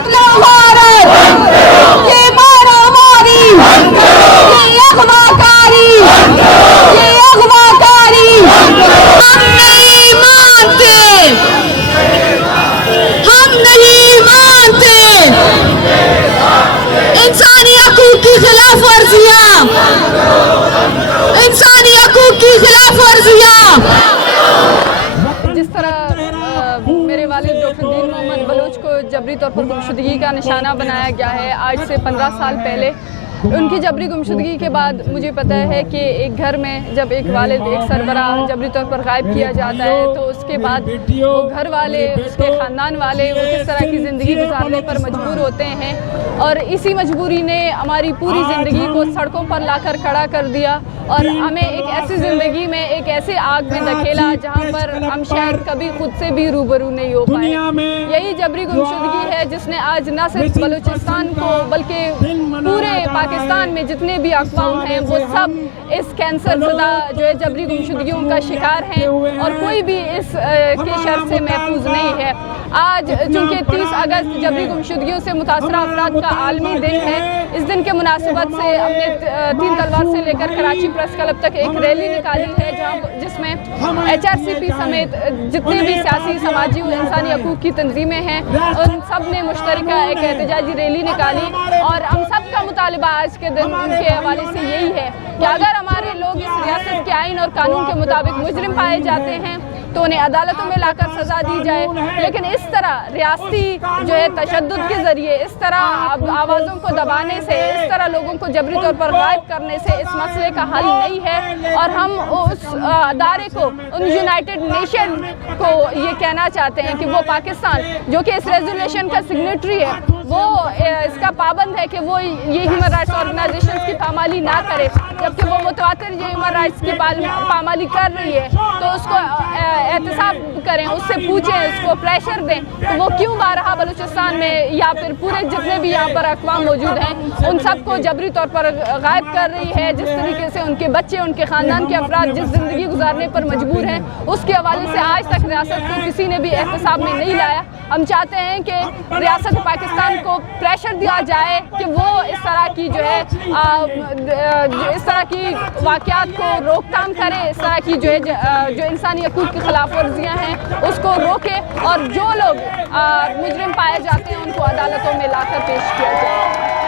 कत्लो गारत, ये मारामारी, ये अगवाकारी, ये अगवाकारी हम नहीं मानते, हम नहीं मानते। इंसानी हकूक की खिलाफ वर्जियां, इंसानी हकूक की खिलाफ वर्जियां। जिस तरह मेरे वालिद डॉक्टर दीन मोहम्मद बलोच को जबरी तौर पर गुमशुदगी का निशाना बनाया गया है आज से 15 साल पहले, उनकी जबरी गुमशुदगी के बाद मुझे पता है कि एक घर में जब एक वालिद एक सरबराह जबरी तौर पर गायब किया जाता है तो उसके बाद वो घर वाले, उसके ख़ानदान वाले वो किस तरह की ज़िंदगी गुजारने पर मजबूर होते हैं। और इसी मजबूरी ने हमारी पूरी ज़िंदगी को सड़कों पर लाकर खड़ा कर दिया और हमें एक ऐसी ज़िंदगी में एक ऐसे आग में धकेला जहाँ पर हम शायद कभी खुद से भी रूबरू नहीं हो पाए। यही जबरी गुमशुदगी है जिसने आज न सिर्फ बलूचिस्तान को बल्कि पूरे पाकिस्तान में जितने भी अक़वाम हैं वो सब इस कैंसर ज़दा जो है जबरी गुमशुदगियों का शिकार हैं और कोई भी इस के शर से महफूज नहीं है। आज चूँकि 30 अगस्त जबरी गुमशुदगियों से मुतासरा अफराद का आलमी दिन है, इस दिन के मुनासिबत से हमने 3 तलवार से लेकर कराची प्रेस क्लब तक एक रैली निकाली है जिसमें HRCP समेत जितने भी सियासी, समाजी और इंसानी हकूक़ की तंजीमें हैं उन सब ने मुश्तरका एक एहतजाजी रैली निकाली। और हम सब का मुतालिबा आज के दिन उनके हवाले से यही है कि अगर हमारे लोग इस रियासत के आइन और कानून के मुताबिक मुजरिम पाए जाते हैं तो उन्हें अदालतों में लाकर सज़ा दी जाए, लेकिन इस तरह रियासती जो है तशद्दुद के ज़रिए, इस तरह आवाज़ों को दबाने से, इस तरह लोगों को जबरी तौर पर गायब करने से इस मसले का हल नहीं है। और हम उस अदारे को, उन यूनाइटेड नेशन को ये कहना चाहते हैं कि वो पाकिस्तान जो कि इस रेजोल्यूशन का सिग्नेटरी है वो इसका पाबंद है कि वो ये ह्यूमन राइट्स ऑर्गेनाइजेशंस की पामाली ना करे, जबकि वो मुतवातिर ये ह्यूमन राइट्स की पामाली कर रही है तो उसको एहतसाब करें, उससे पूछें, उसको प्रेशर दें तो वो क्यों बारहा बलूचिस्तान में या फिर पूरे जितने भी यहाँ पर अक़वाम मौजूद हैं उन सबको जबरी तौर पर गायब कर रही है। जिस तरीके से उनके बच्चे, उनके ख़ानदान के अफराद जिस ज़िंदगी गुजारने पर मजबूर हैं उसके हवाले से आज तक रियासत को किसी ने भी एहतसाब में नहीं लाया। हम चाहते हैं कि रियासत पाकिस्तान को प्रेशर दिया जाए कि वो इस तरह की जो है इस तरह की वाक़यात को रोकथाम करे, इस तरह की जो है जो इंसानी हकूक़ की खिलाफ वर्जियाँ हैं उसको रोके और जो लोग मुजरिम पाए जाते हैं उनको अदालतों में लाकर पेश किया जाए।